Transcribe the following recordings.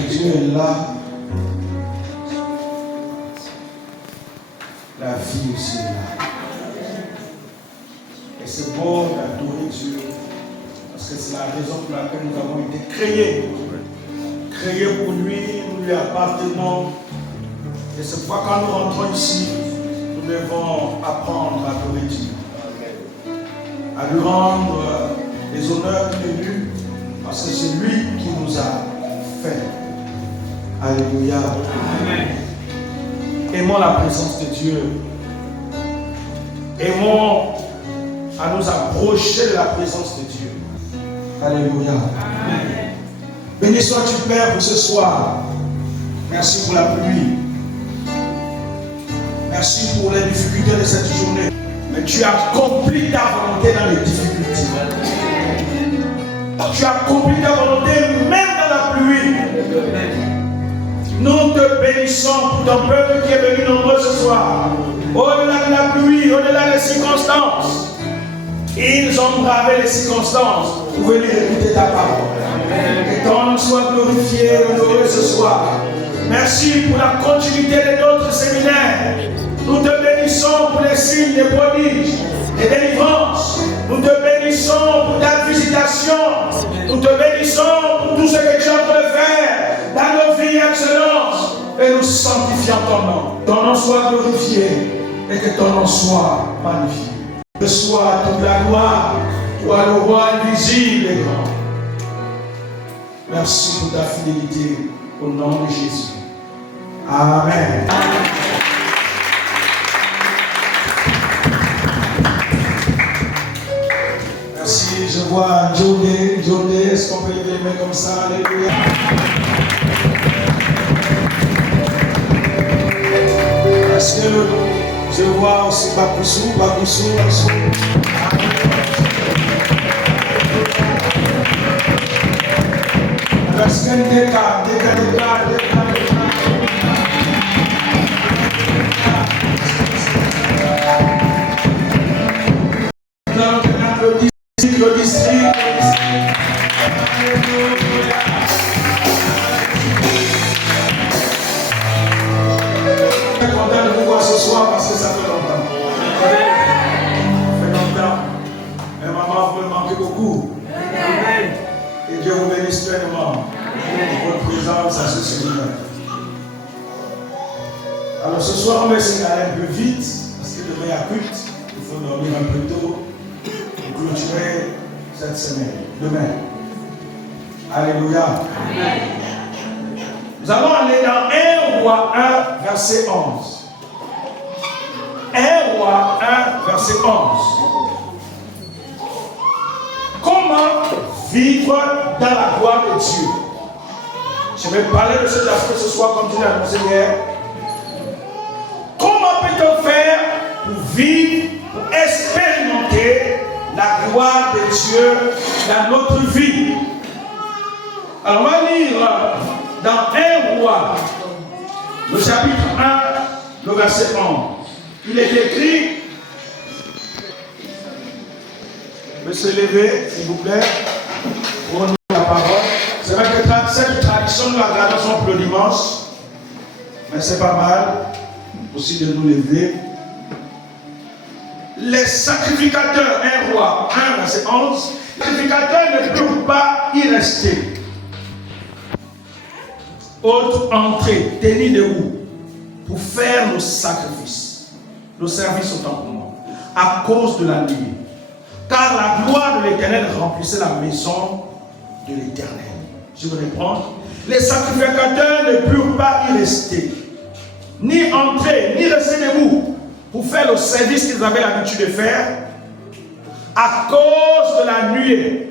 que Dieu est là, la vie aussi est là. Et c'est bon d'adorer Dieu, parce que c'est la raison pour laquelle nous avons été créés. Créés pour lui, nous lui appartenons. Et c'est pourquoi quand nous rentrons ici, nous devons apprendre à adorer Dieu. À lui rendre les honneurs qu'il est dû, parce que c'est lui qui nous a fait. Alléluia. Amen. Aimons la présence de Dieu. Aimons à nous approcher de la présence de Dieu. Alléluia. Amen. Béni sois-tu, Père, pour ce soir. Merci pour la pluie. Merci pour les difficultés de cette journée. Mais tu as accompli ta volonté dans les difficultés. Tu as accompli ta volonté même dans la pluie. Nous te bénissons pour ton peuple qui est venu nombreux ce soir. Au-delà de la pluie, au-delà des circonstances. Ils ont bravé les circonstances pour venir écouter ta parole. Que ton nom soit glorifié et honoré ce soir. Merci pour la continuité de notre séminaire. Nous te bénissons pour les signes, les prodiges, les délivrances. Nous te bénissons pour ta visitation. Nous te bénissons pour tout ce que tu es en train de faire dans nos vies, excellence. Et nous sanctifions ton nom. Ton nom soit glorifié et que ton nom soit magnifié. Que soit toute la gloire, toi le roi invisible et grand. Merci pour ta fidélité au nom de Jésus. Amen. Merci, je vois Jodé, est-ce qu'on peut lever les mains comme ça? Alléluia. Est-ce que je vois aussi Bakoussou? Est-ce qu'il y a des cas? Le district. Je suis content de vous voir ce soir parce que ça fait longtemps. Ça fait longtemps. Mais maman, vous me manquez beaucoup. Et Dieu vous bénisse pleinement pour votre présence à ce séminaire. Alors ce soir, on va essayer d'aller un peu vite parce que demain il y a culte. Il faut dormir un peu tôt. Clôturer cette semaine, demain. Alléluia. Amen. Nous allons aller dans 1 Roi 1, verset 11. 1 Roi 1, verset 11. Comment vivre dans la gloire de Dieu? Je vais parler de cet aspect ce soir comme tu l'as annoncé hier. Comment peut-on faire pour vivre, pour expérimenter la gloire de Dieu dans notre vie? Alors on va lire dans 1 Roi, le chapitre 1, le verset 11. Il est écrit, je vais se lever, s'il vous plaît, pour nous la parole. C'est vrai que cette tradition, nous la gardons pour le dimanche, mais c'est pas mal aussi de nous lever. Les sacrificateurs, 1 Roi 1, verset 11, les sacrificateurs ne peuvent pas y rester. Autre entrée, tenez debout pour faire nos sacrifices, nos services au templement, à cause de la nuit. Car la gloire de l'Éternel remplissait la maison de l'Éternel. Je vais reprendre. Les sacrificateurs ne purent pas y rester, ni entrer, ni rester debout pour faire le service qu'ils avaient l'habitude de faire à cause de la nuée,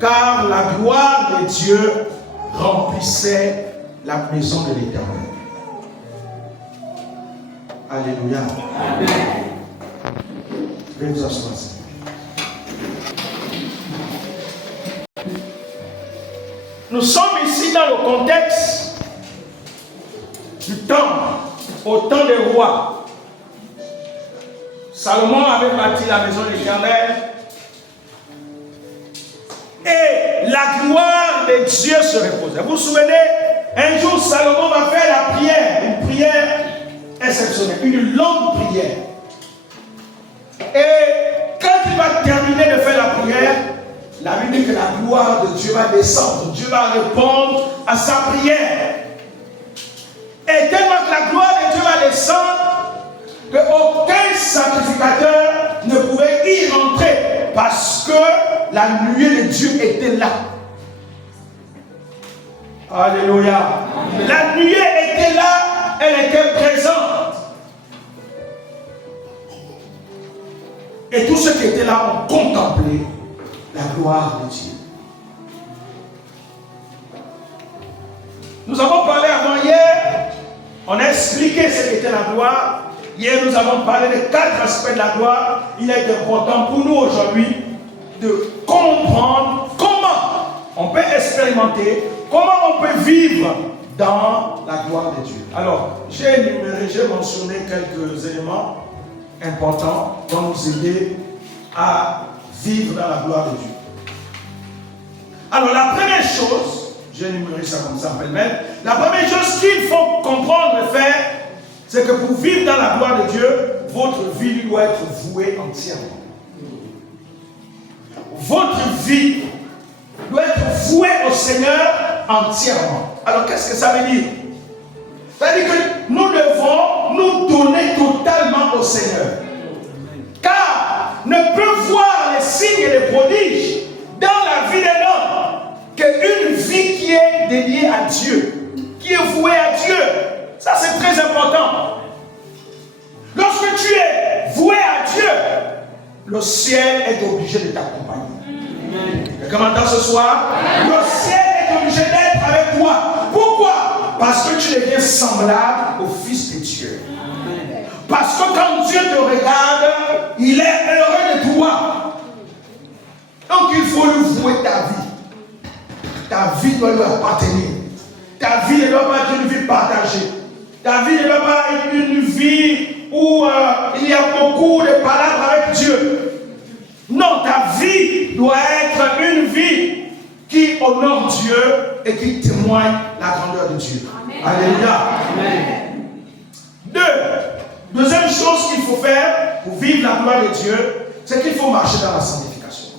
car la gloire de Dieu remplissait la maison de l'Éternel. Alléluia. Amen. Je vais vous asseoir. Nous sommes ici dans le contexte du temple, au temps des rois. Salomon avait bâti la maison de l'Éternel et la gloire de Dieu se reposait. Vous vous souvenez, Un jour, Salomon va faire la prière, une prière exceptionnelle, une longue prière. Et quand il va terminer de faire la prière, la Bible dit que la gloire de Dieu va descendre. Dieu va répondre à sa prière. Et tellement que la gloire de Dieu va descendre, qu'aucun sacrificateur ne pouvait y rentrer parce que la nuée de Dieu était là. Alléluia. La nuée était là, elle était présente. Et tous ceux qui étaient là ont contemplé la gloire de Dieu. Nous avons parlé avant hier, on a expliqué ce qu'était la gloire. Hier, nous avons parlé des 4 aspects de la gloire. Il est important pour nous aujourd'hui de comprendre comment on peut expérimenter, comment on peut vivre dans la gloire de Dieu. Alors, j'ai mentionné quelques éléments importants pour nous aider à vivre dans la gloire de Dieu. Alors, la première chose, j'ai énuméré ça comme ça, la première chose qu'il faut comprendre et faire, c'est que pour vivre dans la gloire de Dieu, votre vie doit être vouée entièrement. Votre vie doit être vouée au Seigneur entièrement. Alors, qu'est-ce que ça veut dire? Ça veut dire que nous devons nous donner totalement au Seigneur. Car ne peut voir les signes et les prodiges dans la vie d'un homme qu'une vie qui est dédiée à Dieu, qui est vouée à Dieu. Ça, c'est très important. Lorsque tu es voué à Dieu, le ciel est obligé de t'accompagner. Et comment dans ce soir, le ciel est obligé d'être avec toi. Pourquoi? Parce que tu deviens semblable au Fils de Dieu. Parce que quand Dieu te regarde, il est heureux de toi. Donc il faut lui vouer ta vie. Ta vie doit lui appartenir. Ta vie ne doit pas être une vie partagée. Ta vie ne doit pas être une vie où il y a beaucoup de palabres avec Dieu. Non, ta vie doit être une vie qui honore Dieu et qui témoigne la grandeur de Dieu. Amen. Alléluia. Amen. Deuxième chose qu'il faut faire pour vivre la gloire de Dieu, c'est qu'il faut marcher dans la sanctification.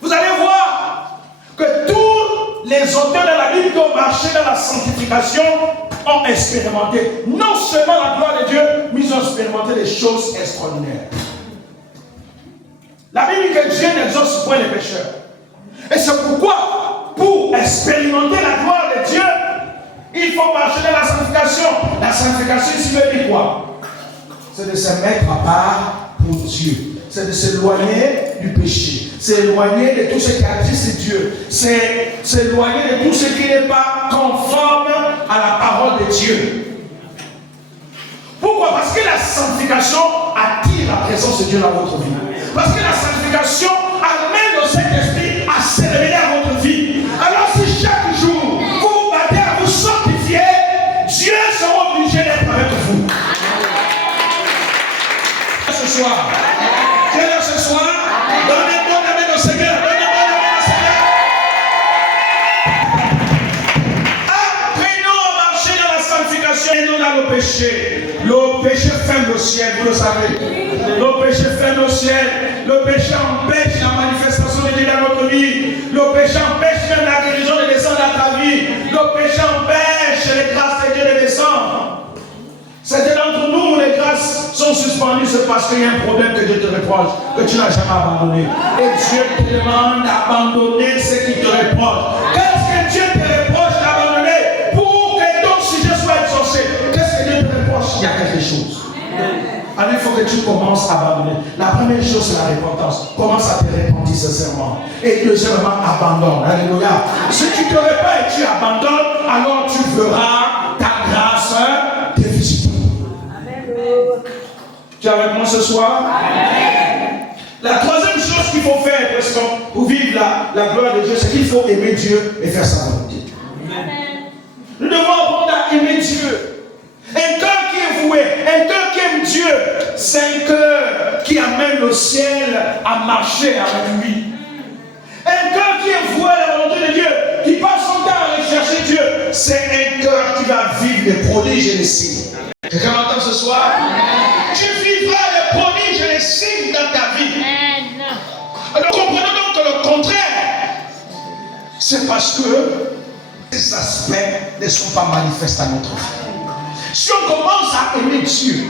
Vous allez voir que tous les auteurs de la Bible qui ont marché dans la sanctification ont expérimenté non seulement la gloire de Dieu, mais ils ont expérimenté des choses extraordinaires. La Bible dit que Dieu n'exauce point les pécheurs. Et c'est pourquoi, pour expérimenter la gloire de Dieu, il faut marcher dans la sanctification. La sanctification ici veut dire quoi? C'est de se mettre à part pour Dieu. C'est de s'éloigner du péché. C'est éloigner de tout ce qui attriste Dieu. C'est s'éloigner de tout ce qui n'est pas conforme à la parole de Dieu. Pourquoi? Parce que la sanctification attire la présence de Dieu dans votre vie. Parce que la sanctification amène le Saint-Esprit à se révéler à votre vie. Alors si chaque jour vous vous battez à vous sanctifier, Dieu sera obligé d'être avec vous. Ce soir, Dieu est là ce soir. Donnez-moi la main au Seigneur. Donnez-moi la main au Seigneur. Apprenons à marcher dans la sanctification et non dans le péché. Le péché ferme le ciel, vous le savez. Le péché ferme le ciel. Le péché empêche la manifestation de Dieu dans notre vie. Le péché empêche même la guérison de descendre dans ta vie. Le péché empêche les grâces de Dieu de descendre. Certains d'entre nous, les grâces sont suspendues, c'est parce qu'il y a un problème que Dieu te reproche, que tu n'as jamais abandonné. Et Dieu te demande d'abandonner ce qu'il te reproche. Qu'est-ce que Dieu te reproche d'abandonner pour que ton sujet soit exaucé? Qu'est-ce que Dieu te reproche? Il y a quelque chose. Alors il faut que tu commences à abandonner. La première chose, c'est la repentance. Commence à te repentir sincèrement. Et deuxièmement, abandonne. Alléluia. Si tu te repens et tu abandonnes, alors tu verras ta grâce te visiter. Tu es avec moi ce soir? Amen. La troisième chose qu'il faut faire pour vivre la gloire de Dieu, c'est qu'il faut aimer Dieu et faire sa volonté. Amen. Nous devons apprendre à aimer Dieu. Un cœur qui est voué, un cœur qui aime Dieu, c'est un cœur qui amène le ciel à marcher avec lui. Un cœur qui est voué à la volonté de Dieu, qui passe son temps à rechercher des prodiges et des signes. Quelqu'un m'entend ce soir? Tu vivras les prodiges et les signes dans ta vie. Alors comprenons donc que le contraire, c'est parce que ces aspects ne sont pas manifestés à notre vie. Si on commence à aimer Dieu,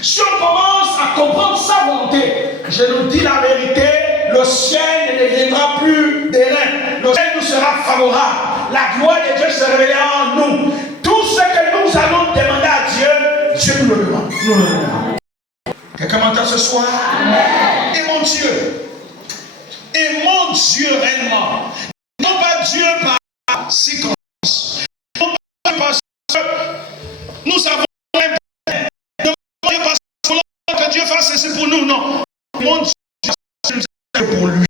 si on commence à comprendre sa volonté, je nous dis la vérité, le ciel ne deviendra plus terrain. Le ciel nous sera favorable. La gloire de Dieu se révélera en nous. Tout ce que nous allons demander à Dieu, Dieu nous le demande. Quelqu'un m'entend ce soir? Amen. Et mon Dieu. Et mon Dieu réellement. Non pas Dieu par circonstance. Non pas parce que nous avons un père. Non pas parce que Dieu fasse ceci pour nous. Non. Mon Dieu, c'est pour lui.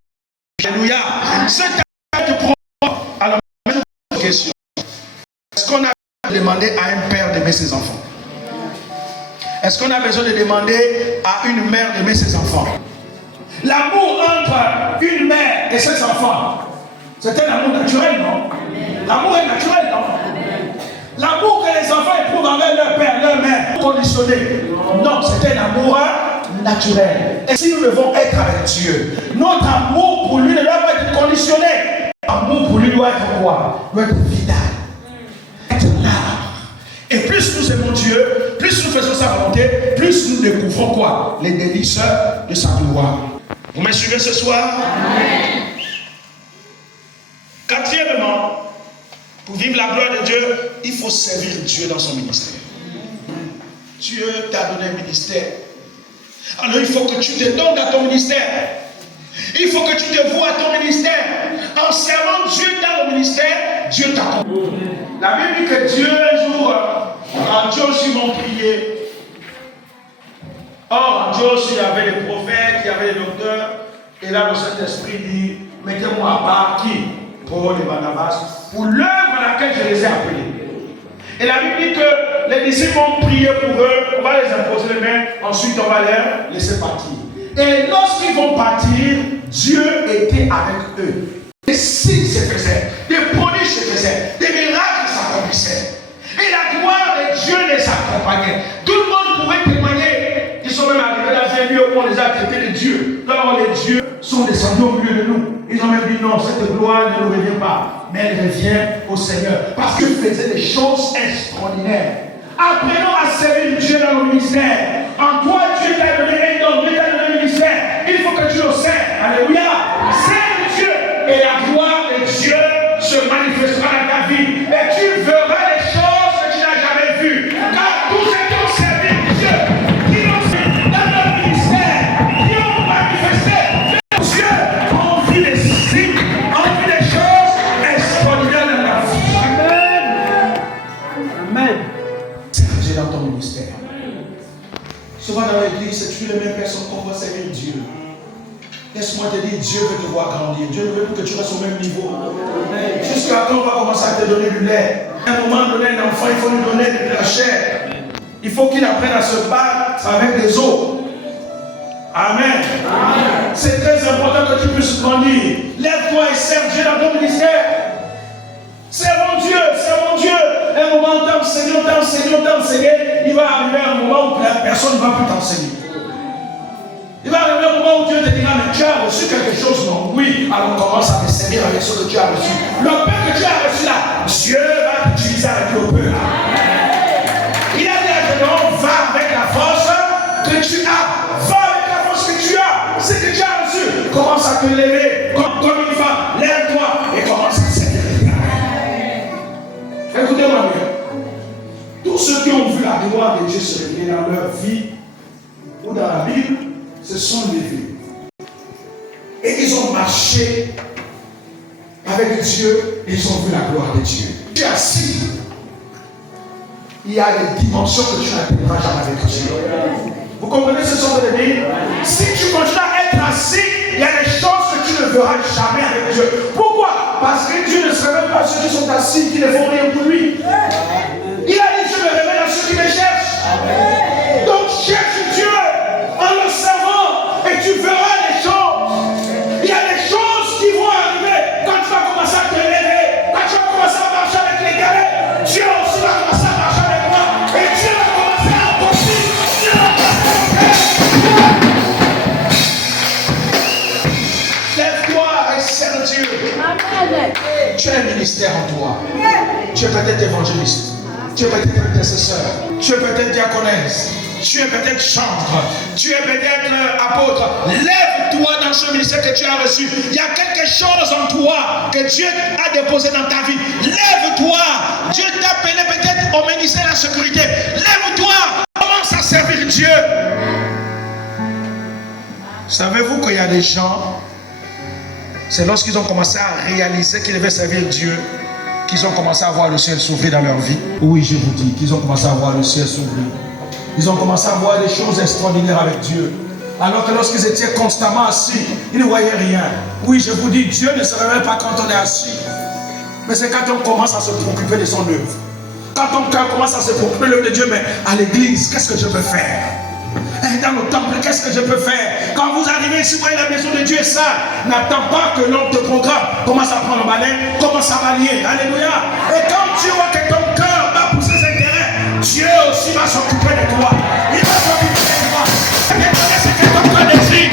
Alléluia. C'est à tu prends. Alors, même question. Est-ce qu'on a demandé à un père d'aimer ses enfants? Est-ce qu'on a besoin de demander à une mère d'aimer ses enfants? L'amour entre une mère et ses enfants, c'est un amour naturel, non? L'amour est naturel, non? L'amour que les enfants éprouvent envers leur père, leur mère, conditionné. Non, c'est un amour naturel. Et si nous devons être avec Dieu, notre amour pour lui ne doit pas être conditionné. L'amour pour lui doit être quoi? Doit être vital. Être là. Et plus nous aimons Dieu, plus nous faisons sa volonté, plus nous découvrons quoi? Les délices de sa gloire. Vous me suivez ce soir? Amen. Quatrièmement, pour vivre la gloire de Dieu, il faut servir Dieu dans son ministère. Dieu t'a donné un ministère. Alors il faut que tu te donnes à ton ministère. Il faut que tu te voues à ton ministère. En servant Dieu dans le ministère, Dieu t'accompagne. La Bible dit que Dieu un jour, Antioche m'ont prié. Or, Antioche, il y avait des prophètes, il y avait des docteurs. Et là, le Saint-Esprit dit, mettez-moi à part qui? Paul et Barnabas, pour l'œuvre à laquelle je les ai appelés. Et la Bible dit que les disciples ont prié pour eux, on va les imposer les mains, ensuite on va les laisser partir. Et lorsqu'ils vont partir, Dieu était avec eux. Des signes se faisaient, des prodiges se faisaient, des miracles s'accomplissaient. Et la gloire de Dieu les accompagnait. Tout le monde pouvait témoigner. Ils sont même arrivés dans un lieu où on les a traités de dieux. Alors les dieux sont descendus au milieu de nous. Ils ont même dit non, cette gloire ne nous revient pas, mais elle revient au Seigneur. Parce qu'il faisait des choses extraordinaires. Apprenons à servir Dieu dans le ministère. En toi, Dieu t'a donné un don, Dieu t'a donné un ministère. Il faut que tu le sers. Alléluia. Sers Dieu. Et la gloire de Dieu se manifestera dans ta vie. Et tu verras les choses que tu n'as jamais vues. Car tous ceux qui ont servi Dieu, qui ont servi dans leur ministère, qui ont manifesté Dieu, ont vu des signes, ont vu des choses extraordinaires dans la vie. Amen. Amen. Serve Dieu dans ton ministère. Souvent dans l'église, c'est toujours les mêmes personnes qu'on va servir Dieu. Laisse-moi te dire, Dieu veut te voir grandir. Dieu veut que tu restes au même niveau. Jusqu'à quand on va commencer à te donner du lait? À un moment donné, un enfant, il faut lui donner de la chair. Il faut qu'il apprenne à se battre avec des os. Amen. Amen. C'est très important que tu puisses grandir. Lève-toi et serve Dieu dans ton ministère. Servons Dieu, servons Dieu. Un moment, on t'enseigne. Il va arriver un moment où personne ne va plus t'enseigner. Il va arriver un moment où Dieu te dira, mais tu as reçu quelque chose, non? Oui, alors commence à te servir avec ce que tu as reçu. Le pain que tu as reçu là, Dieu va t'utiliser avec le pain là. Il a dit à Gédéon, va avec la force que tu as. Va avec la force que tu as. Ce que tu as reçu, commence à te lever comme une femme. Lève-toi et commence à servir. Écoutez-moi bien. Tous ceux qui ont vu la gloire de Dieu se révéler dans leur vie ou dans la Bible, se sont levés et ils ont marché avec Dieu et ils ont vu la gloire de Dieu. Tu es assis, il y a des dimensions que tu n'atteindras jamais avec Dieu. Vous comprenez ce que je veux dire? Si tu continues à être assis, il y a des choses que tu ne verras jamais avec Dieu. Pourquoi? Parce que Dieu ne se révèle pas à ceux qui sont assis, qui ne font rien pour lui. Il a dit, je me révèle à ceux qui me cherchent. Donc cherche Dieu en le servant et tu verras les choses. Il y a des choses qui vont arriver quand tu vas commencer à te lever, quand tu vas commencer à marcher avec les galets. Dieu aussi va commencer à marcher ministère en toi. Tu es peut-être évangéliste. Tu es peut-être intercesseur. Tu es peut-être diaconesse. Tu es peut-être chantre. Tu es peut-être apôtre. Lève-toi dans ce ministère que tu as reçu. Il y a quelque chose en toi que Dieu a déposé dans ta vie. Lève-toi. Dieu t'a appelé peut-être au ministère de la sécurité. Lève-toi. Commence à servir Dieu. Savez-vous qu'il y a des gens, c'est lorsqu'ils ont commencé à réaliser qu'ils devaient servir Dieu, qu'ils ont commencé à voir le ciel s'ouvrir dans leur vie. Oui, je vous dis, qu'ils ont commencé à voir le ciel s'ouvrir. Ils ont commencé à voir des choses extraordinaires avec Dieu. Alors que lorsqu'ils étaient constamment assis, ils ne voyaient rien. Oui, je vous dis, Dieu ne se révèle pas quand on est assis. Mais c'est quand on commence à se préoccuper de son œuvre. Quand ton cœur commence à se préoccuper de l'œuvre de Dieu, mais à l'église, qu'est-ce que je peux faire? Dans le temple, qu'est-ce que je peux faire? Quand vous arrivez ici, vous voyez la maison de Dieu est ça. N'attends pas que l'homme te programme. Commence à prendre le balai, commence à balayer. Alléluia. Et quand Dieu voit que ton cœur va pousser ses intérêts, Dieu aussi va s'occuper de toi. Il va s'occuper de toi. Et ce que ton cœur désire.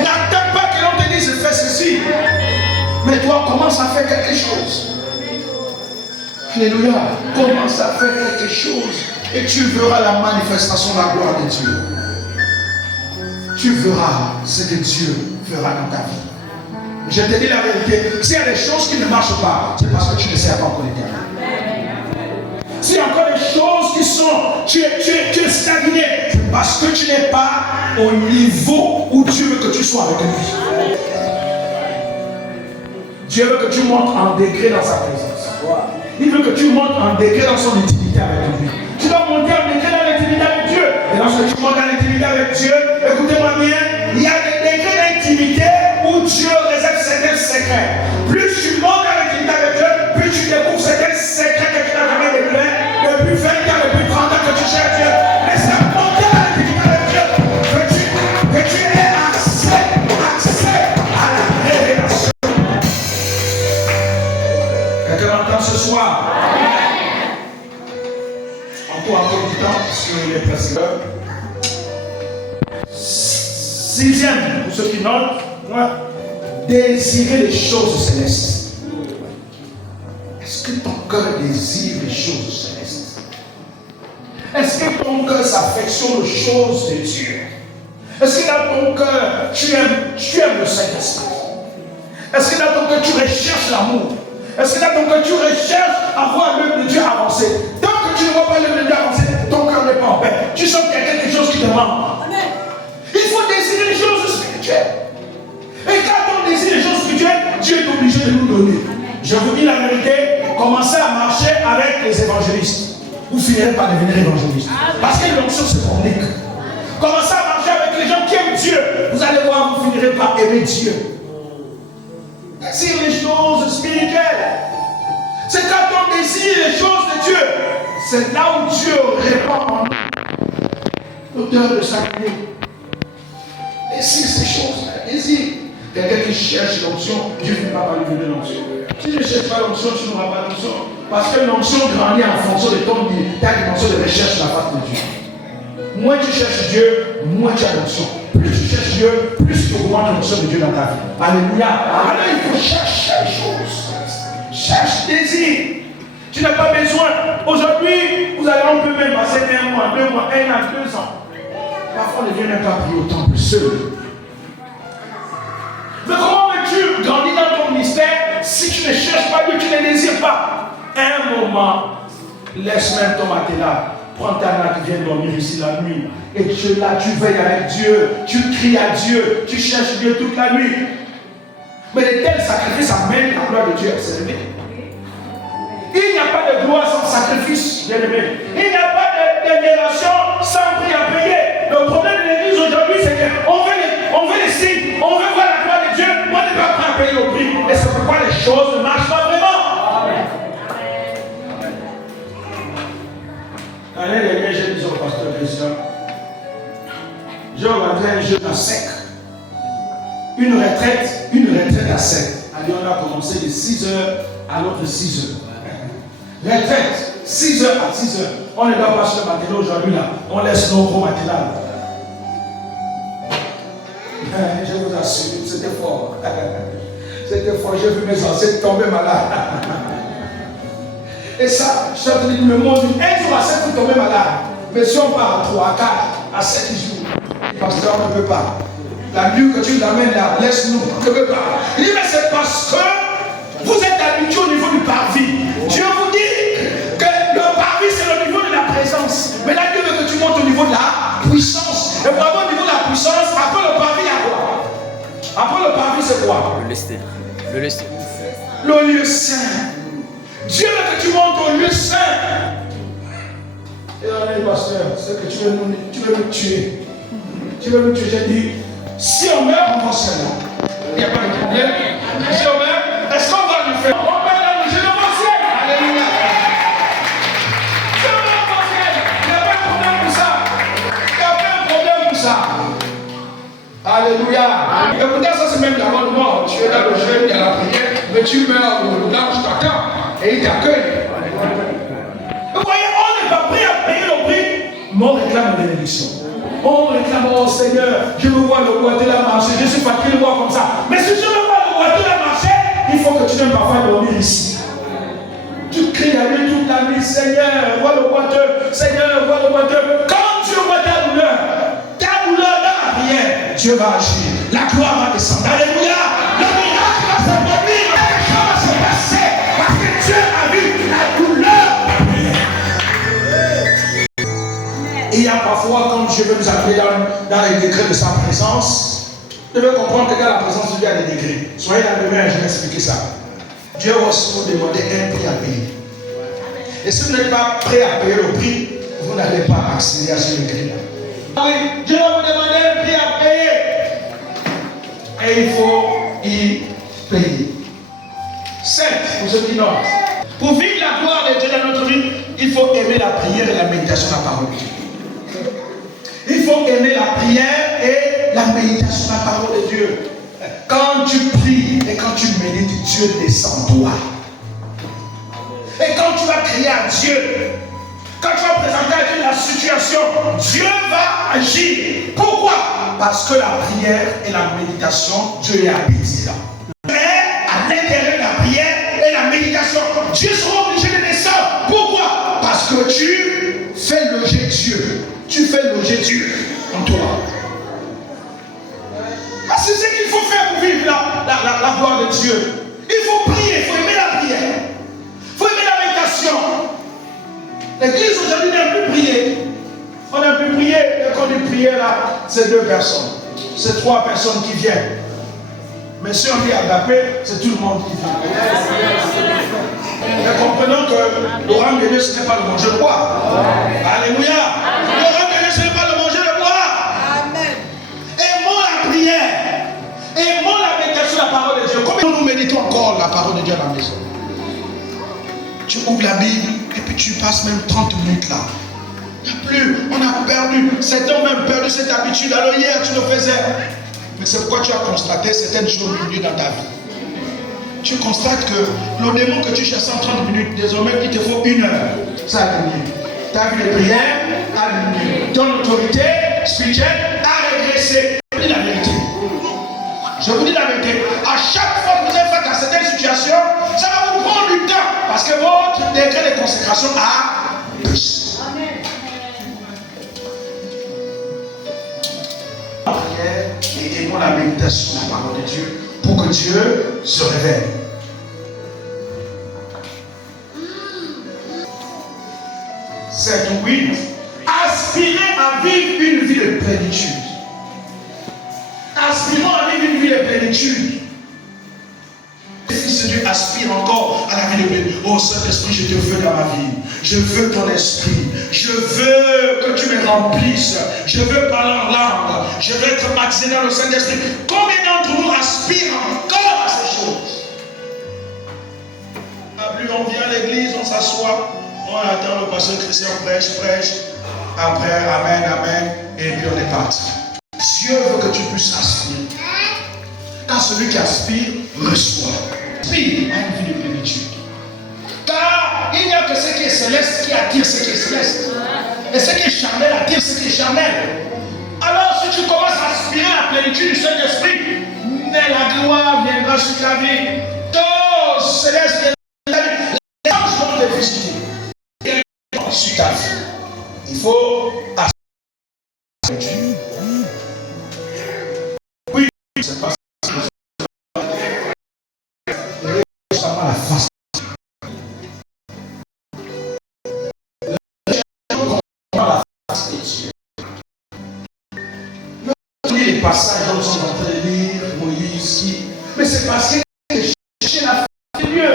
N'attends pas que l'on te dise fais ceci. Mais toi, commence à faire quelque chose. Alléluia. Commence à faire quelque chose. Et tu verras la manifestation de la gloire de Dieu. Tu verras ce que Dieu fera dans ta vie. Je te dis la vérité. S'il y a des choses qui ne marchent pas, c'est parce que tu ne sais pas encore l'éternel. S'il y a encore des choses qui sont, tu es stagné, c'est parce que tu n'es pas au niveau où Dieu veut que tu sois avec lui. Dieu veut que tu montes en degré dans sa présence. Il veut que tu montes en degré dans son intimité avec lui. Tu dois monter en degré dans l'intimité avec Dieu. Et lorsque tu montes dans l'intimité avec Dieu, écoutez-moi bien, il y a des degrés d'intimité où Dieu réserve certains secrets. Plus tu montes dans l'intimité avec Dieu, plus tu découvres certains secrets que tu n'as jamais découverts. Depuis 20 ans, depuis 30 ans que tu cherches Dieu. Mais c'est monter dans l'intimité avec Dieu que tu aies accès à la révélation. Quelqu'un m'entend ce soir? Encore du temps, parce qu'il est presque l'heure. Sixième, pour ceux qui notent, désirer les choses célestes. Est-ce que ton cœur désire les choses célestes? Est-ce que ton cœur s'affectionne aux choses de Dieu? Est-ce que dans ton cœur, tu aimes le Saint-Esprit? Est-ce que dans ton cœur, tu recherches l'amour? Est-ce que dans ton cœur, tu recherches à voir l'œuvre de Dieu avancer? Tant que tu ne vois pas l'œuvre de Dieu avancer, ton cœur n'est pas en paix. Tu sens qu'il y a quelque chose qui te manque. Il faut désirer les choses spirituelles. Et quand on désire les choses spirituelles, Dieu est obligé de nous donner. Je vous dis la vérité, commencez à marcher avec les évangélistes. Vous finirez par devenir évangéliste. Parce que l'onction se communique. Commencez à marcher avec les gens qui aiment Dieu. Vous allez voir, vous finirez par aimer Dieu. Désire les choses spirituelles. C'est quand on désire les choses de Dieu. C'est là où Dieu répond en nous. L'auteur de Saint-Denis. Désire ces choses. Désire. Quelqu'un qui cherche l'onction, Dieu ne va pas lui donner l'onction. Si tu ne cherches pas l'onction, tu n'auras pas l'onction. Parce que l'onction grandit en fonction de ta dimension de recherche de la face de Dieu. Moins tu cherches Dieu, moins tu as l'onction. Plus tu cherches Dieu, plus tu augmentes l'onction de Dieu dans ta vie. Alléluia. Alors il faut chercher les choses. Cherche, désir. Tu n'as pas besoin. Aujourd'hui, on peut même passer 1 mois, 2 mois, 1 an, 2 ans. Parfois, on ne vient même pas prier au temple seul. Mais comment veux-tu grandir dans ton ministère si tu ne cherches pas Dieu, tu ne désires pas? Un moment, laisse même ton matelas. Prends ta nappe, viens dormir ici la nuit. Et tu veilles avec Dieu. Tu cries à Dieu. Tu cherches Dieu toute la nuit. Mais de tels sacrifices amènent la gloire de Dieu à s'élever. Il n'y a pas de gloire sans sacrifice, bien aimé. Il n'y a pas d'élévation sans prix à payer. Le problème de l'église aujourd'hui, c'est qu'on veut les signes, on veut voir la gloire de Dieu. Moi, je ne vais pas payer le prix. Et c'est pourquoi les choses ne marchent pas vraiment. Amen. L'année dernière, j'ai dit au pasteur Christian, j'ai organisé un jeûne à sec. Une retraite à sec. Alors on a commencé de 6h à l'autre 6h. Retraite, 6h à 6h. On ne doit pas se matelas aujourd'hui là. On laisse nos gros matelas. Je vous assure, c'était fort. C'était fort, j'ai vu mes ancêtres tomber malades. Et ça, je te dis, le mot dit, un jour à 7 vous tombez malade. Mais si on part à 3, à 4, à 7 jours, le pasteur ne veut pas. La nuit que tu l'amènes là, laisse-nous, ne veut pas. Il dit, mais c'est parce que vous êtes habitués au niveau du parvis. Dieu vous dit que le parvis c'est le niveau de la présence. Mais là, Dieu veut que tu montes au niveau de la puissance. Et pour avoir au niveau de la puissance, après le parvis, il y a quoi? Après le parvis, c'est quoi? Le lesté. Le lesté. Le lieu saint. Dieu veut que tu montes au lieu saint. Et on dit, pasteur, c'est que tu veux me tuer. Tu veux me tuer. J'ai dit, si on meurt, on va se faire. Il n'y a pas de problème. Si on meurt, est-ce qu'on va le faire? On meurt dans le jeu de mon ciel. Alléluia. Si on meurt dans le ciel, il n'y a pas de problème pour ça. Il n'y a pas de problème pour ça. Alléluia. Et peut-être ça c'est même la mort de mort. Tu es dans le jeûne, il y a la prière, mais tu meurs au large t'attends et il t'accueille. Vous voyez, on n'est pas prêt à payer le prix, mais on réclame une bénédiction. On réclame, oh Seigneur, je veux voir le Guatemala marcher, je suis fatigué de voir comme ça. Mais si je veux voir le Guatemala marcher, il faut que tu n'aimes pas faire dormir ici. Tu cries à lui toute la nuit, Seigneur, vois le Guatemala, Seigneur, vois le Guatemala. Quand tu vois ta douleur dans la prière, Dieu va agir. La gloire va descendre. Alléluia. Le miracle va s'accomplir. Quelque chose va se passer. Parce que Dieu a vu la douleur. Et il y a parfois, quand Dieu veut nous appeler dans les degrés de sa présence, vous devez comprendre que dans la présence de Dieu, il y a des degrés. Soyez là demain, je vais expliquer ça. Dieu va aussi vous demander un prix à payer. Et si vous n'êtes pas prêt à payer le prix, vous n'allez pas accéder à ce degré-là. Oui, Dieu va vous demander un prix à payer. Et il faut y payer. 7, pour ceux qui notent. Pour vivre la gloire de Dieu dans notre vie, il faut aimer la prière et la méditation de la parole de Dieu. Il faut aimer la prière et la méditation de la parole de Dieu. Quand tu pries et quand tu médites, Dieu descend en toi. Et quand tu vas crier à Dieu, quand tu vas présenter à Dieu la situation, Dieu va agir. Pourquoi? Parce que la prière et la méditation, Dieu est habité là. Mais à l'intérieur de la prière et la méditation, Dieu sera obligé de descendre. Pourquoi? Parce que tu fais loger Dieu. Tu fais loger Dieu en toi. Parce que c'est ce qu'il faut faire pour vivre la gloire de Dieu. Il faut prier, il faut aimer la prière. Il faut aimer la méditation. L'église aujourd'hui n'a plus prié. On n'a plus prié. Et quand on dit prier là, c'est 2 personnes. C'est 3 personnes qui viennent. Mais si on dit agapé, c'est tout le monde qui vient. Mais comprenons que l'orange de Dieu, ce n'est pas le manger le boire. Alléluia. L'orange de Dieu, ce n'est pas le manger le boire. Amen. Aimons la prière. Aimons la méditation de la parole de Dieu. Combien nous méditons encore la parole de Dieu à la maison? Tu ouvres la Bible et puis tu passes même 30 minutes là. Il n'y a plus, on a perdu. Certains ont même perdu cette habitude. Alors hier tu le faisais. Mais c'est pourquoi tu as constaté certaines choses dans ta vie. Tu constates que le démon que tu cherches en 30 minutes, désormais il te faut 1 heure. Ça a diminué. Ta vie de prière a diminué. Ton autorité spirituelle a régressé. Je vous dis la vérité. Je vous dis la vérité. À chaque fois que vous êtes face à certaines situations, ça va vous prendre du temps. Parce que votre degré de consécration a plus. La prière et aimons la méditation de la parole de Dieu pour que Dieu se révèle. C'est oui. Aspirez à vivre une vie de plénitude. Aspirons à vivre une vie de plénitude. Si Dieu aspire encore à la vie de plénitude. Oh Saint-Esprit, je te veux dans ma vie. Je veux ton esprit. Je veux que tu me remplisses. Je veux parler en langue. Je veux être baptisé dans le Saint-Esprit. Combien d'entre nous aspirent encore à ces choses? Plus on vient à l'église, on s'assoit, on attend le pasteur Christian prêche. Après, amen, amen. Et puis on est parti. Dieu veut que tu puisses aspirer. Car celui qui aspire, reçoit. Aspire à une vie de plénitude. Car il n'y a que ce qui est céleste qui attire ce qui est céleste. Et ce qui est charnel attire ce qui est charnel. Alors si tu commences à aspirer à la plénitude du Saint-Esprit, mais la gloire viendra sur ta vie. Choses célestes, les anges vont te visiter. Sur ta vie. Il faut assurer Dieu. Oui, c'est pas ça. La face. La face de Dieu. Les passages dont nous sommes en train de lire, Moïse, mais c'est parce que chercher la face de Dieu.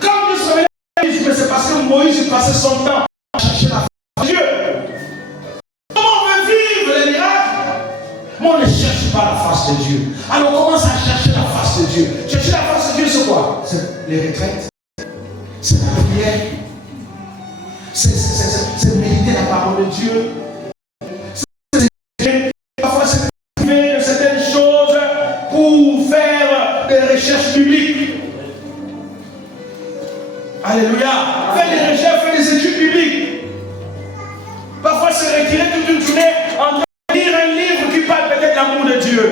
Quand nous sommes mais c'est parce que Moïse passait son temps à chercher la face de Dieu. Comment on veut vivre les miracles? Mais on ne cherche pas la face de Dieu. Alors on commence à chercher la face de Dieu. Chercher la face de Dieu, c'est quoi? C'est les retraites. C'est la prière. C'est méditer la parole de Dieu. Parfois c'est priver de certaines choses pour faire des recherches bibliques. Alléluia. Faire des recherches, faire des études bibliques. Parfois c'est retirer toute une journée en train de lire un livre qui parle peut-être de l'amour de Dieu.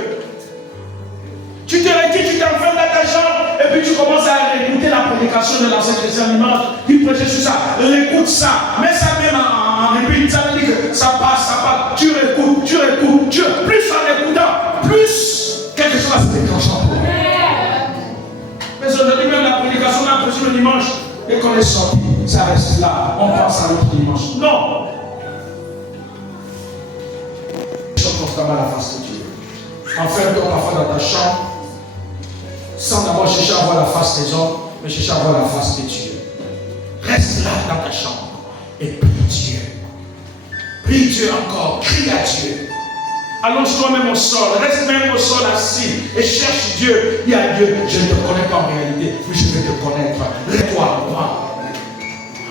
Tu te retires, tu t'enfermes dans ta chambre et puis tu commences à écouter la prédication de l'ancien chrétien dimanche qui prêchait sur ça. Écoute ça, mets ça même en répète, ça veut dire que ça passe. Tu écoutes. Plus en écoutant, plus quelque chose va se déclencher en toi. Mais aujourd'hui même la prédication, on a prêché le dimanche et qu'on est sorti, ça reste là. On passe à l'autre dimanche. Non. Cherche constamment la face de Dieu. Enferme-toi parfois dans ta chambre. Sans d'abord chercher à voir la face des hommes, mais chercher à voir la face de Dieu. Reste là dans ta chambre et prie Dieu. Prie Dieu encore, crie à Dieu. Allonge-toi même au sol, reste même au sol assis et cherche Dieu. Dis à Dieu, je ne te connais pas en réalité, mais je vais te connaître. Réponds-toi, moi.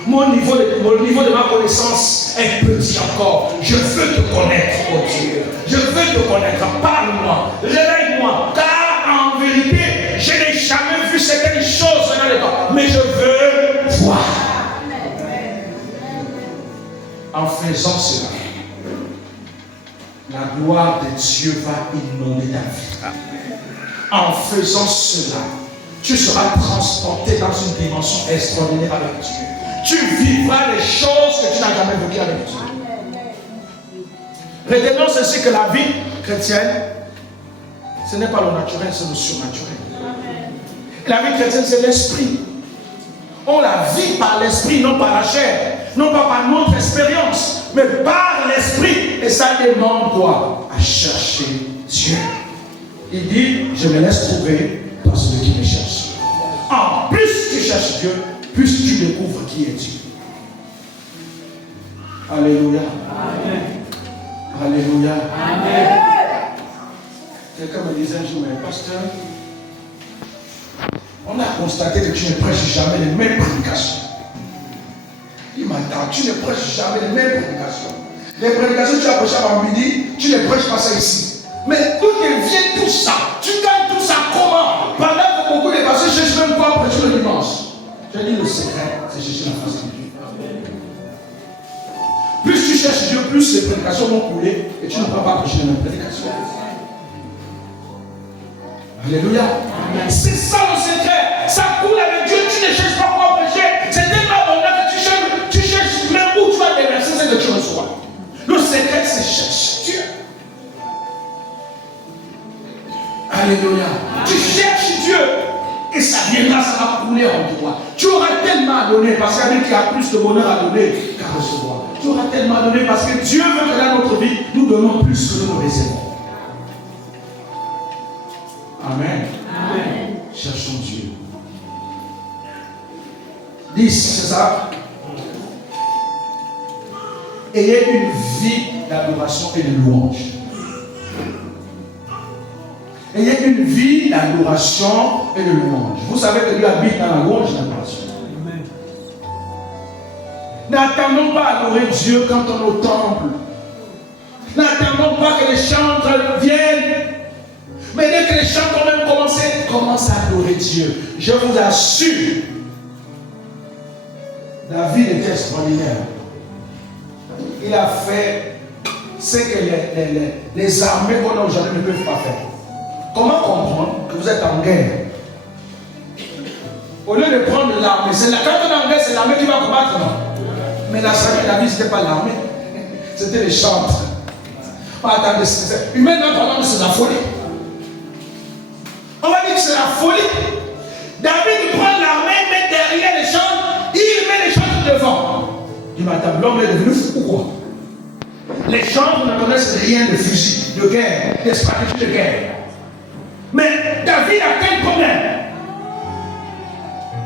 Mon niveau de ma connaissance est petit encore. Je veux te connaître, oh Dieu. Je veux te connaître. Parle-moi, réveille-moi, car en vérité, je n'ai jamais vu certaines choses dans les temps, mais je veux voir. En faisant cela, la gloire de Dieu va inonder ta vie. En faisant cela, tu seras transporté dans une dimension extraordinaire avec Dieu. Tu vivras les choses que tu n'as jamais vécues avec Dieu. Retenons ceci que la vie chrétienne, ce n'est pas le naturel, c'est le surnaturel. La vie chrétienne, c'est l'esprit. On la vit par l'esprit, non par la chair, non pas par notre expérience, mais par l'esprit. Et ça demande quoi? À chercher Dieu. Il dit, je me laisse trouver par celui qui me cherche. En plus tu cherches Dieu, plus tu découvres qui est Dieu. Alléluia. Amen. Alléluia. Amen. Quelqu'un me disait un jour, mais pasteur, on a constaté que tu ne prêches jamais les mêmes prédications. Il m'attend, tu ne prêches jamais les mêmes prédications. Les prédications que tu as prêchées avant midi, tu ne prêches pas ça ici. Mais d'où vient tout ça? Tu gagnes tout ça comment? Pendant que beaucoup de personnes cherchent même pas à prêcher le dimanche. J'ai dit le secret, c'est chercher la face de Dieu. Plus tu cherches Dieu, plus les prédications vont couler et tu ne pourras pas prêcher les mêmes prédications. Alléluia. C'est ça le secret. Ça coule avec Dieu. Tu ne cherches pas quoi prêcher. C'est tellement abondant que tu cherches même où tu vas déverser ce que tu reçois. Le secret, c'est chercher Dieu. Alléluia. Tu cherches Dieu. Et ça viendra, ça va couler en toi. Tu auras tellement à donner parce qu'il y a qui a plus de bonheur à donner qu'à recevoir. Tu auras tellement à donner parce que Dieu veut que dans notre vie, nous donnons plus que nous recevons. Amen. Amen. Cherchons Dieu. 10, c'est ça? Ayez une vie d'adoration et de louange. Ayez une vie d'adoration et de louange. Vous savez que Dieu habite dans la louange et l'adoration. N'attendons pas à adorer Dieu quand on est au temple. N'attendons pas que les chantres viennent. Mais dès que les chants ont même commencé, commence à adorer Dieu. Je vous assure, David était extraordinaire. Il a fait ce que les armées qu'on a aujourd'hui ne peuvent pas faire. Comment comprendre que vous êtes en guerre? Au lieu de prendre l'armée, c'est quand on est en guerre, c'est l'armée qui va combattre, non? Mais la stratégie de David, ce n'était pas l'armée, c'était les chantres. Attendez, maintenant, c'est la folie. On va dire que c'est la folie. David prend l'armée, met derrière les chantres, il met les chantres devant. Il dit, madame, l'homme est devenu fou ou quoi? Les chantres ne connaissent rien de fusil, de guerre, de stratégie de guerre. Mais David a quel problème?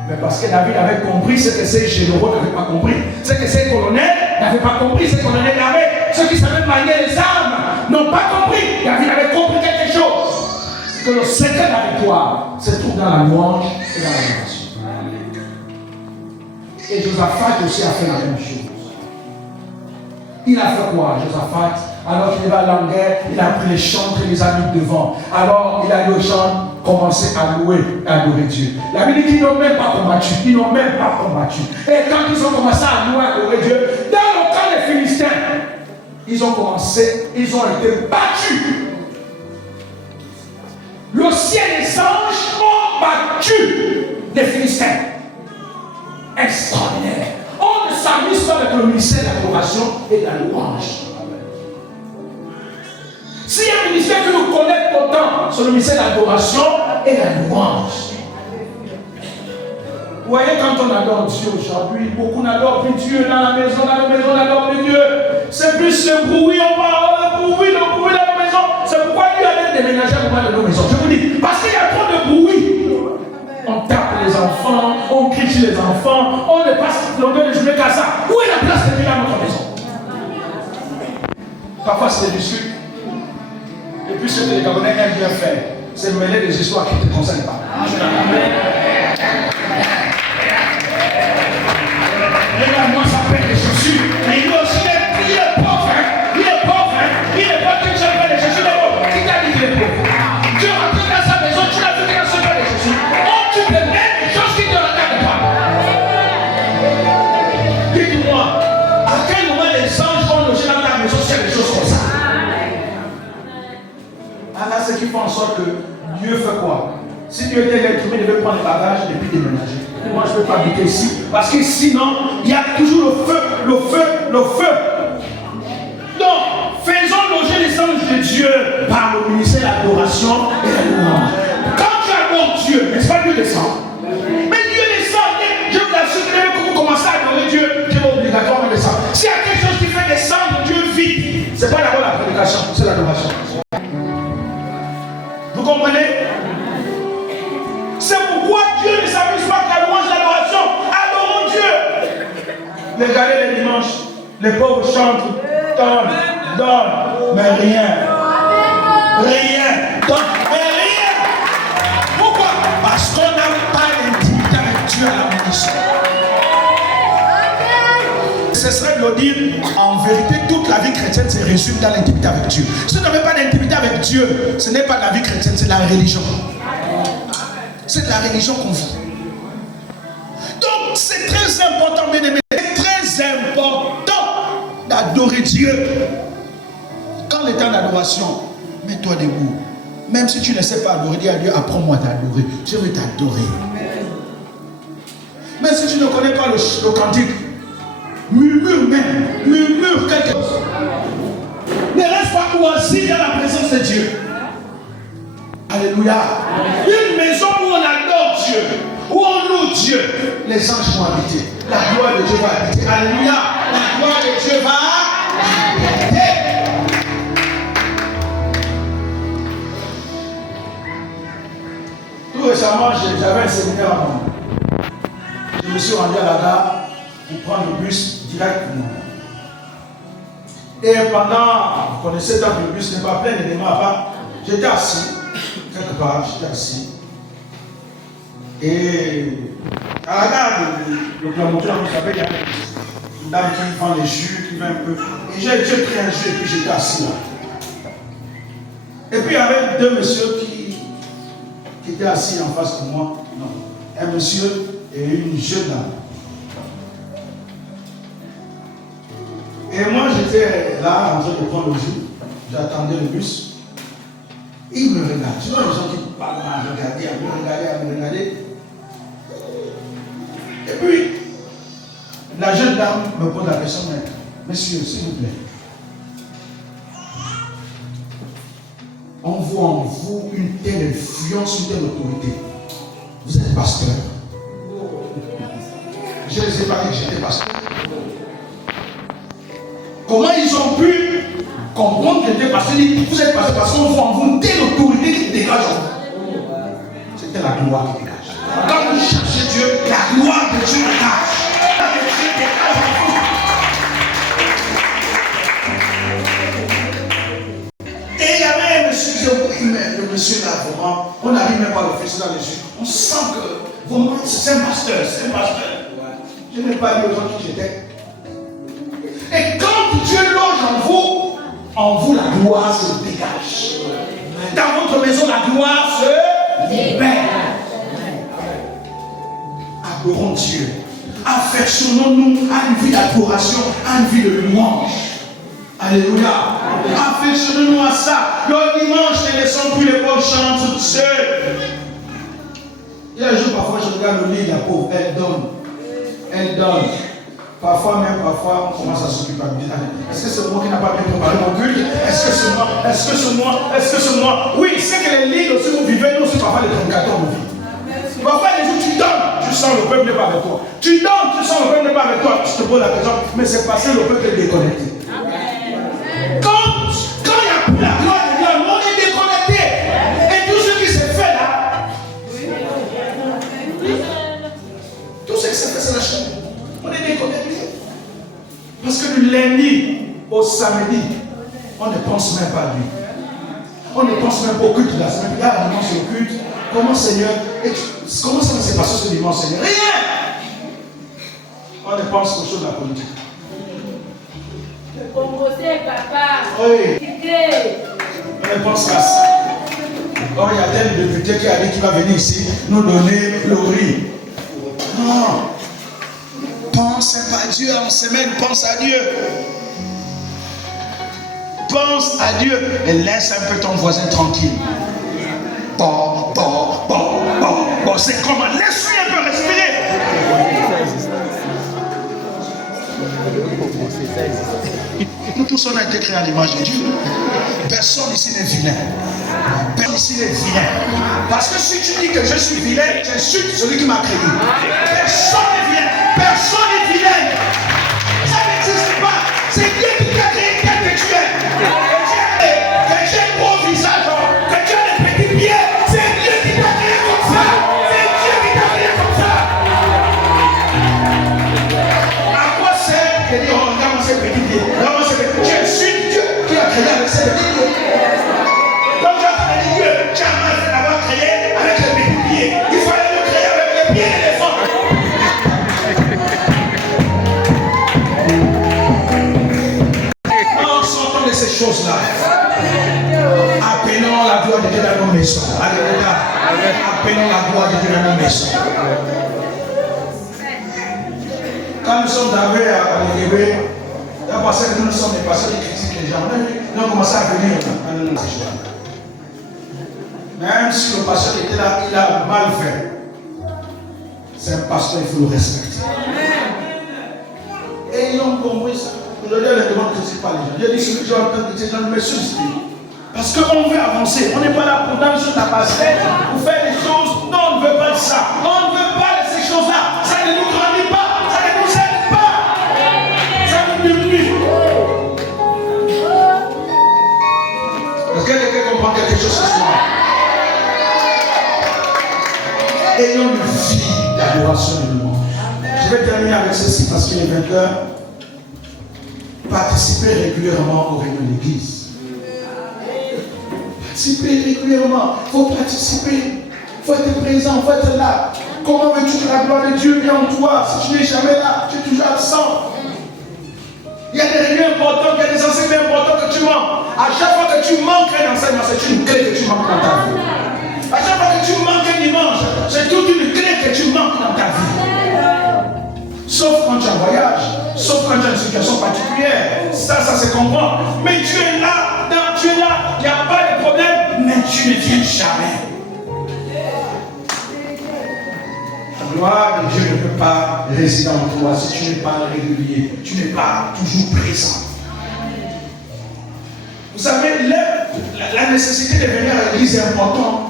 Mais parce que David avait compris ce que ces généraux n'avaient pas compris, ce que ces colonels n'avaient pas compris, ces colonels d'armée, ceux qui savaient manier les armes n'ont pas compris. David avait compris quelque chose. Que le secret de la victoire se trouve dans la louange et dans la l'adoration. Et Josaphat aussi a fait la même chose. Il a fait quoi, Josaphat? Alors qu'il va à la guerre, il a pris les chantres et les a mis devant. Alors il a dit aux gens, commencez à louer et à adorer Dieu. La Bible dit qu'ils n'ont même pas combattu. Ils n'ont même pas combattu. Et quand ils ont commencé à louer et à adorer Dieu, dans le camp des Philistins, ils ont été battus. Le ciel et les anges ont battu les Philistins. Extraordinaire. On ne s'amuse pas avec le ministère de l'adoration et de la louange. S'il y a un ministère que nous connaissons autant, c'est le ministère de l'adoration et de la louange. Vous voyez, quand on adore Dieu aujourd'hui, beaucoup n'adorent plus Dieu dans la maison n'adorent plus Dieu. C'est plus le bruit, on parle, le bruit dans la maison. C'est pourquoi Dieu a déménagé au moment de nos maisons. Je vous dis, parce qu'il y a trop de bruit. On tape les enfants, on crie sur les enfants, on ne passe longueur de journée qu'à ça. Où est la place de Dieu dans notre maison? Parfois c'est des discussions. Et puis ce que les Gabonais aiment bien faire, c'est mêler des histoires qui ne te concernent pas. Regarde-moi, ça pète les chaussures. Mais il est pauvre, hein. Il est pauvre, hein. Il est pauvre, tu ne les chaussures de pauvre. Qui t'a dit qu'il est pauvre? Tu es rentré dans sa maison, tu l'as vu qu'il ne se fait les chaussures. On tu peux mettre des choses qui ne te regardent pas. Dites-moi, à quel moment les anges vont loger dans ta maison sur des choses comme ça? Ah là, c'est qui fait en sorte que Dieu fait quoi? Si Dieu était l'être humain, il devait prendre les bagages et puis déménager. Et moi, je ne peux pas habiter ici. Parce que sinon, il y a toujours le feu. Donc, faisons loger les anges de Dieu par le ministère de l'adoration et de la louange. Quand tu adores Dieu, n'est-ce pas Dieu descend? Mais Dieu descend. Je vous assure que vous commencez à adorer Dieu, Dieu va obligatoirement descendre. S'il y a quelque chose qui fait descendre Dieu vite, ce n'est pas d'abord la prédication, c'est l'adoration. Vous comprenez? C'est pourquoi Dieu ne s'amuse pas que la louange et l'adoration. Adorons Dieu. Regardez les dimanches, les pauvres chantent, donnent, mais rien. Rien. Donc, mais rien. Pourquoi? Parce qu'on n'a pas l'intimité avec Dieu à la maison. Ce serait de le dire, en vérité, toute la vie chrétienne se résume dans l'intimité avec Dieu. Si vous n'avez pas d'intimité avec Dieu, ce n'est pas de la vie chrétienne, c'est de la religion. C'est de la religion qu'on vit. Donc, c'est très important, bien aimé. C'est très important d'adorer Dieu. Quand le temps d'adoration, mets-toi debout. Même si tu ne sais pas adorer, dis à Dieu, apprends-moi à t'adorer. Je veux t'adorer. Mais si tu ne connais pas le cantique, murmure quelque chose. Ne reste pas oisif dans la présence de Dieu. Alléluia. Une maison où on adore Dieu, où on loue Dieu, les anges vont habiter. La gloire de Dieu va habiter. Alléluia. La gloire de Dieu va habiter. Tout récemment, j'avais un séminaire à moi. Je me suis rendu à la gare pour prendre le bus direct pour moi. Et pendant, vous connaissez, tant que le bus n'est pas plein, il n'est pas, j'étais assis. Quelque part, j'étais assis. Et à la gare, le promoteur, vous savez, il y a une dame qui vend les jus, qui vend un peu. Et j'ai pris un jus et puis j'étais assis là. Et puis il y avait deux messieurs qui étaient assis en face de moi. Non, un monsieur et une jeune dame. Et moi j'étais là en train de prendre le jus. J'attendais le bus. Il me regarde. Sinon, les gens qui parlent à me regarder, à me regarder. Et puis, la jeune dame me pose la question, monsieur, s'il vous plaît. On voit en vous une telle influence, une telle autorité. Vous êtes pasteur. Je ne sais pas que j'étais pasteur. Comment ils ont pu comprendre que j'étais pasteur? Vous êtes pasteur parce qu'on voit en vous une telle autorité qui dégage en vous. C'était la gloire qui dégage. Quand vous cherchez Dieu, la gloire de Dieu dégage. Et il y avait un monsieur, le monsieur là, vraiment, on n'arrive même pas à le faire dans les yeux. On sent que vraiment c'est un pasteur, c'est un pasteur. Je n'ai pas dit aux gens qui j'étais. Et quand Dieu loge en vous la gloire se dégage. Dans votre maison, la gloire se libère. Adorons Dieu. Affectionnons-nous à une vie d'adoration, à une vie de louange. Alléluia. Affectionnons-nous à ça. Le dimanche, ne laissons plus les pauvres chanter toutes seules. Il y a un jour, parfois, je regarde le lit de la pauvre. Elle donne. Elle donne. Parfois, on commence à s'occuper de bien. Est-ce que c'est moi qui n'a pas bien préparé mon culte? Est-ce que c'est moi? Est-ce que c'est moi? Est-ce que c'est moi? Oui, c'est que les lits aussi vous vivez, nous aussi, parfois les prédicateurs on vit. Parfois, les jours, tu donnes, tu sens le peuple n'est pas avec toi. Tu donnes, tu sens le peuple n'est pas avec toi. Je te pose la question, mais c'est parce que le peuple est déconnecté. Quand il n'y a plus la gloire de Dieu, on est déconnecté. Et tout ce qui s'est fait là, tout ce qui s'est fait, c'est la chaîne. On est déconnecté. Parce que du lundi au samedi, on ne pense même pas à lui. On ne pense même pas au culte de la semaine. Regarde le dimanche au culte. Comment Seigneur, comment ça s'est passé ce dimanche, Seigneur? Rien. On ne pense qu'aux choses de la politique. Oui. On ne pense qu'à ça. Or, il y a tel député qui a dit qu'il va venir ici nous donner le riz. Non. Pense pas à Dieu en semaine, pense à Dieu. Pense à Dieu et laisse un peu ton voisin tranquille. Bon, c'est comment? Laisse-lui un peu respirer. Nous tous on a été créés à l'image de Dieu. Personne ici n'est vilain. Personne ici n'est vilain. Parce que si tu dis que je suis vilain, tu insultes celui qui m'a créé. Personne n'est vilain. Personne n'est vilain. Ça n'existe pas. C'est Dieu qui t'a créé tel que tu es. Que tu aies un gros visage, que tu aies des petits pieds. C'est Dieu qui t'a créé comme ça. C'est Dieu qui t'a créé comme ça. À quoi sert de dire, oh, regarde ces petits pieds. Regarde ces petits pieds. Tu insultes Dieu qui a créé avec ses petits pieds. Donc tu as créé Dieu. Tu as mal fait d'avoir créé avec les petits pieds. Il fallait le créer avec les pieds d'éléphant. Ces choses-là, appelons la gloire de Dieu dans nos maisons. Alléluia. Appelons la gloire de Dieu dans nos maisons. Quand nous sommes arrivés à l'Église, parce que nous sommes des pasteurs qui critiquent les gens, nous avons commencé à venir à nous. Même si le pasteur était là, il a mal fait. C'est un pasteur, il faut le respecter. Et ils ont compris ça. Aujourd'hui, les demandes ne critiquent pas les gens. Dieu dit celui qui a entendu ces gens me substitue. Parce qu'on veut avancer. On n'est pas là pour dans sur la passerelle, pour faire des choses. Non, on ne veut pas de ça. On ne veut pas de ces choses-là. Ça ne nous grandit pas. Ça ne nous aide pas. Ça nous diminue. Est-ce que quelqu'un comprend quelque chose ce soir? Ayons une vie d'adoration et de louange. Je vais terminer avec ceci parce qu'il est 20h. Participez régulièrement aux réunions d'église. Participez régulièrement. Il faut participer. Il faut être présent. Il faut être là. Comment veux-tu que la gloire de Dieu vienne en toi? Si tu n'es jamais là, tu es toujours absent. Il y a des réunions importantes, il y a des enseignements importants que tu manques. À chaque fois que tu manques un enseignement, c'est une clé que tu manques dans ta vie. À chaque fois que tu manques un dimanche, c'est toute une clé que tu manques dans ta vie. Sauf quand tu es en voyage, sauf quand tu as une situation particulière. Ça se comprend. Mais tu es là, il n'y a pas de problème, mais tu gloire de Dieu ne peut pas résider en toi si tu n'es pas régulier, tu n'es pas toujours présent. Vous savez, la nécessité de venir à l'église est importante.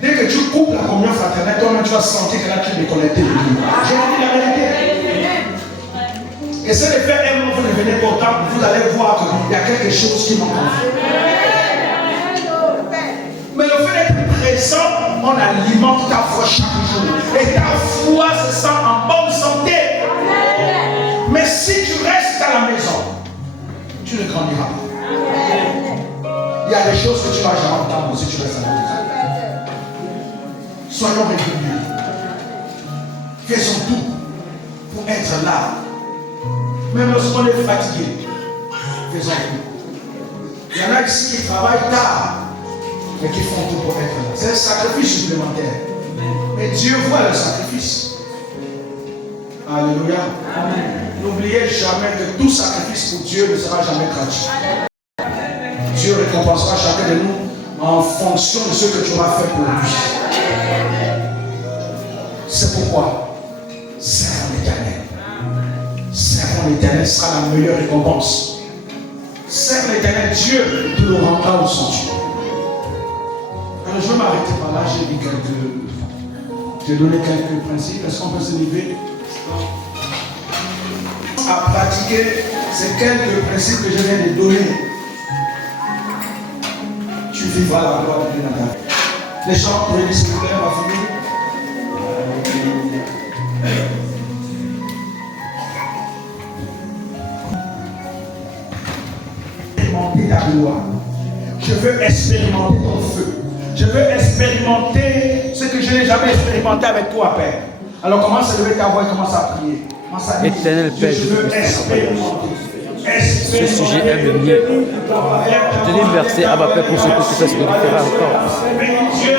Dès que tu coupes la communion fraternelle, toi-même tu vas sentir que là tu es déconnecté de Dieu. Je vous dis la vérité. Essayez de faire un moment, vous devenez content, vous allez voir qu'il y a quelque chose qui manque. Mais le fait d'être présent, on alimente ta foi chaque jour. Et ta foi se sent en bonne santé. Mais si tu restes à la maison, tu ne grandiras pas. Il y a des choses que tu ne vas jamais entendre si tu restes à la maison. Soyons réguliers. Faisons tout pour être là. Même lorsqu'on est fatigué, faisons tout. Il y en a ici qui travaillent tard, mais qui font tout pour être là. C'est un sacrifice supplémentaire. Mais Dieu voit le sacrifice. Alléluia. N'oubliez jamais que tout sacrifice pour Dieu ne sera jamais gratuit. Dieu récompensera chacun de nous en fonction de ce que tu auras fait pour lui. C'est pourquoi servons l'Éternel. Servons l'Éternel sera la meilleure récompense. Servons l'Éternel, Dieu te le rendra au sanctuaire. Alors je vais m'arrêter par là, j'ai donné quelques principes. Est-ce qu'on peut se lever? À pratiquer ces quelques principes que je viens de donner. Tu vivras la gloire de Dieu dans ta vie. Les gens, prenez s'il vous plaît, on va finir. Expérimenter ta gloire. Je veux expérimenter ton feu. Je veux expérimenter ce que je n'ai jamais expérimenté avec toi, Père. Alors commence à lever ta voix et commence à prier. Éternel Père, je veux expérimenter. Ce sujet est le mien. Je te dis merci à ma Père pour ce que tu fais, ce que tu feras encore.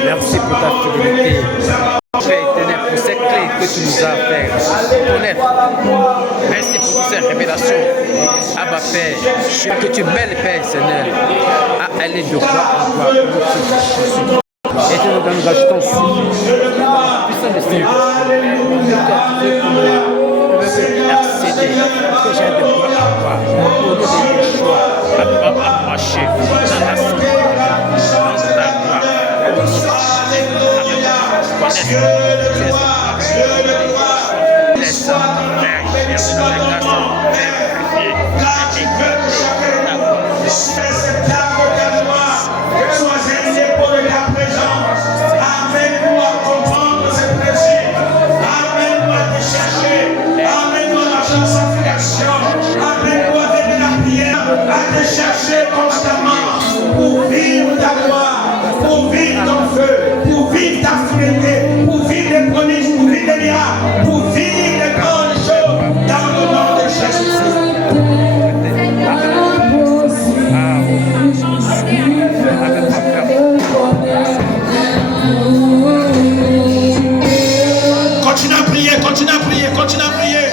Merci pour ta fidélité. Père éternel, pour ces clés que tu nous as fait connaître. Merci pour toutes ces révélations. Abba Père, que tu m'aides, Père Seigneur, à aller de croix en croix. Et nous rajoutons aussi, puissant de Seigneur, accéder, que j'ai de croix en croix, au nom de choix, à marcher dans la santé, dans ta gloire, laisse chercher constamment pour vivre ta gloire, pour vivre ton feu, pour vivre ta fidélité, pour vivre les promesses, pour vivre les miracles, pour vivre les grandes choses dans le nom de Jésus-Christ. Continue à prier, continue à prier, continue à prier.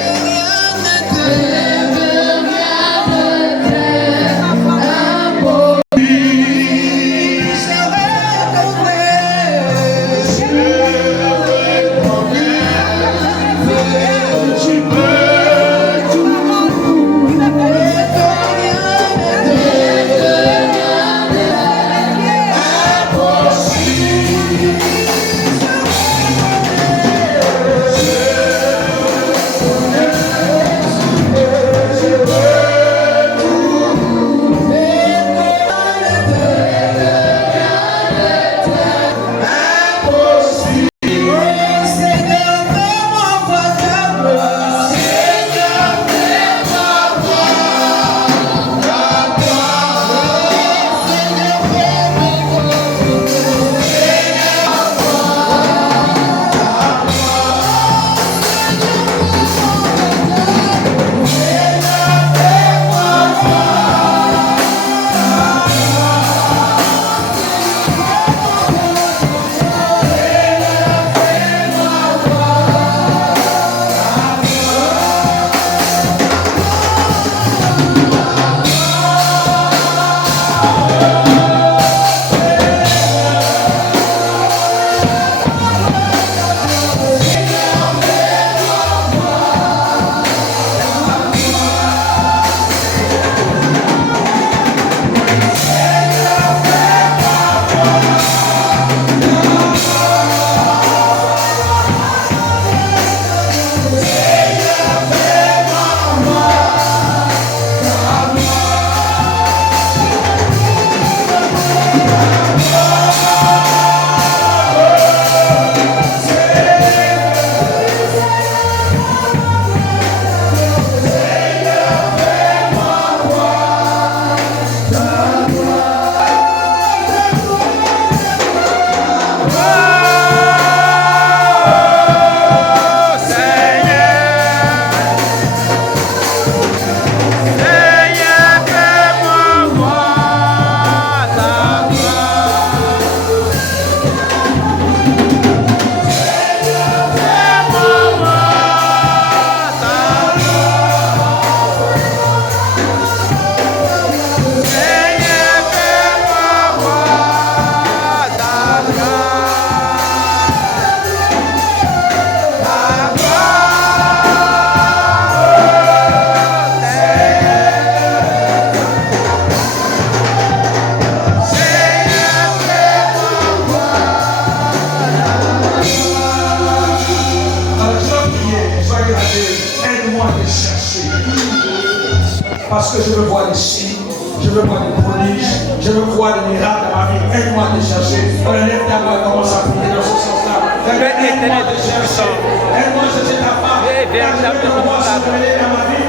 chercher. Parce que je veux voir des signes, je veux voir des prodiges, je veux voir des miracles dans ma vie. Aide-moi à te chercher. On lève ta main et commence à prier dans ce sens-là. Aide-moi à te chercher. Aide-moi à chercher ta part. Aide-moi à se mêler dans ma vie.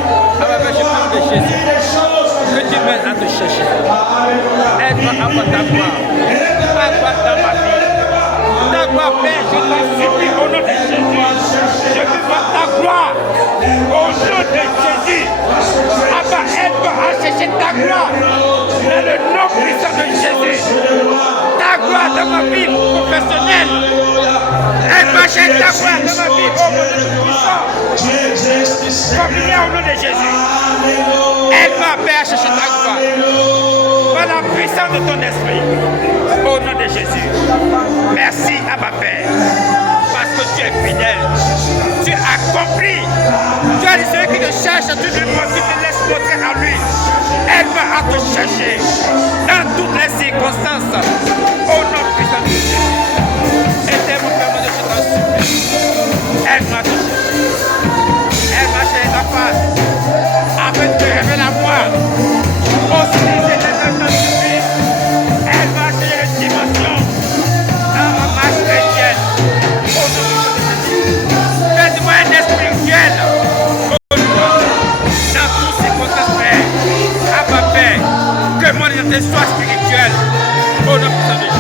Que tu m'aides à te chercher. Aide-moi à voir ta gloire. Ta gloire dans ma vie. Ta gloire, Père, je t'en supplie au nom de Jésus. Je veux voir ta gloire au nom de Jésus. Abba, aide-moi à chercher ta gloire dans le nom puissant de Jésus. Ta gloire dans ma vie professionnelle. Aide-moi à chercher ta gloire dans ma vie au nom de puissant. Comme il y a au nom de Jésus. Aide-moi, Père, à chercher ta gloire par la puissance de ton esprit. Au nom de Jésus. Merci à ma Père. Parce que tu es fidèle. Tu as compris. Tu as dit celui qui te cherche, tu ne te laisses montrer à lui. Aide-moi à te chercher dans toutes les circonstances. Au nom puissant de Jésus. Aide-moi, Père, mon Dieu, je t'en supplie. Aide-moi à te chercher. Aide-moi à chercher ta face. Afin de te révéler à moi. Aussi, c'est t'en supplie. Aide-moi à chercher les dimensions dans ma marche chrétienne. Au nom de Jésus. Fais-moi un spirituel. Dans toutes ces circonstances, Père. À ma Père. Que mon identité soit spirituelle. Au nom de Jésus.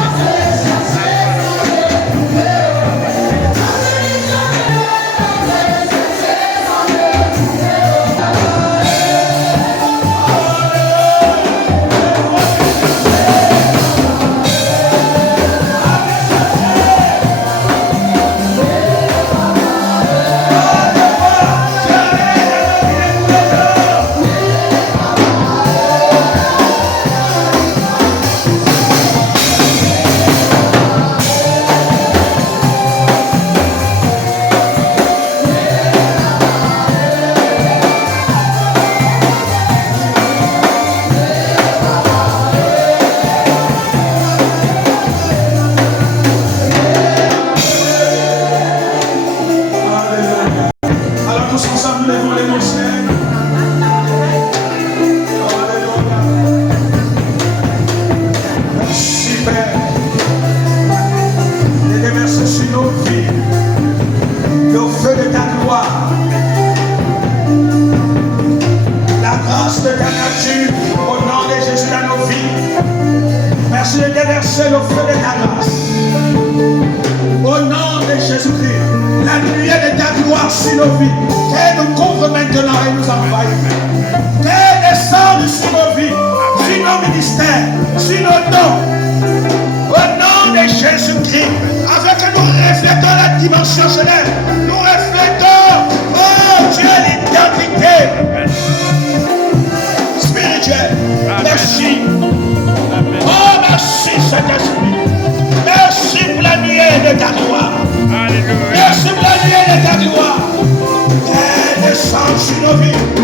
Merci pour la nuée de ta gloire. Descends sur nos vies.